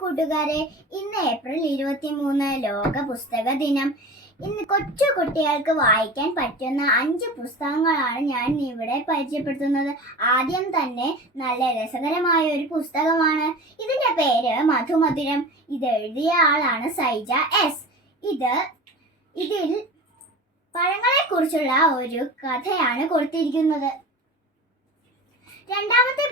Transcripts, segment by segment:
കൂട്ടുകാരെ ഇന്ന് ഏപ്രിൽ ഇരുപത്തി മൂന്ന് ലോക പുസ്തക ദിനം. ഇന്ന് കൊച്ചു കുട്ടികൾക്ക് വായിക്കാൻ പറ്റുന്ന അഞ്ച് പുസ്തകങ്ങളാണ് ഞാൻ ഇവിടെ പരിചയപ്പെടുത്തുന്നത്. ആദ്യം തന്നെ നല്ല രസകരമായ ഒരു പുസ്തകമാണ്. ഇതിന്റെ പേര് മധുമധുരം. ഇത് എഴുതിയ ആളാണ് സൈജ എസ് ഇത് ഇതിൽ പഴങ്ങളെ കുറിച്ചുള്ള ഒരു കഥയാണ് കൊടുത്തിരിക്കുന്നത്.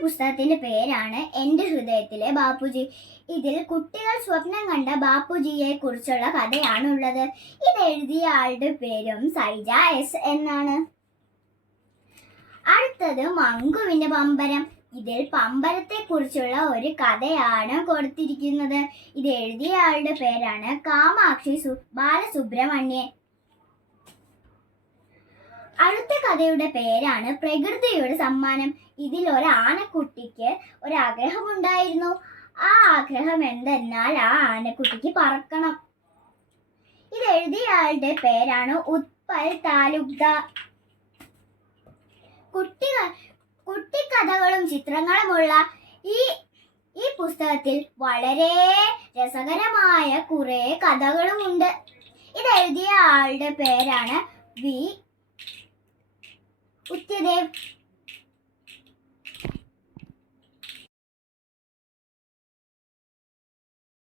പുസ്തകത്തിന്റെ പേരാണ് എന്റെ ഹൃദയത്തിലെ ബാപ്പുജി. ഇതിൽ കുട്ടികൾ സ്വപ്നം കണ്ട ബാപ്പുജിയെ കുറിച്ചുള്ള കഥയാണ് ഉള്ളത് ഇത് എഴുതിയ ആളുടെ പേരും സൈജ എസ് എന്നാണ്. അടുത്തത് മങ്കുവിന്റെ പമ്പരം. ഇതിൽ പമ്പരത്തെ കുറിച്ചുള്ള ഒരു കഥയാണ് കൊടുത്തിരിക്കുന്നത്. ഇത് എഴുതിയ ആളുടെ പേരാണ് കാമാക്ഷി സു- ബാലസുബ്രഹ്മണ്യൻ. കഥയുടെ പേരാണ് പ്രകൃതിയുടെ സമ്മാനം. ഇതിൽ ഒരു ആനക്കുട്ടിക്ക് ഒരു ആഗ്രഹമുണ്ടായിരുന്നു. ആ ആഗ്രഹം എന്തെന്നാൽ ആ ആനക്കുട്ടിക്ക് പറക്കണം. ഇത് എഴുതിയ ആളുടെ പേരാണ് ഉത്പൽ താലുബ്ദ കുട്ടികൾ കുട്ടിക്കഥകളും ചിത്രങ്ങളുമുള്ള ഈ ഈ പുസ്തകത്തിൽ വളരെ രസകരമായ കുറെ കഥകളുമുണ്ട്. ഇത് എഴുതിയ ആളുടെ പേരാണ് വി Uçarım.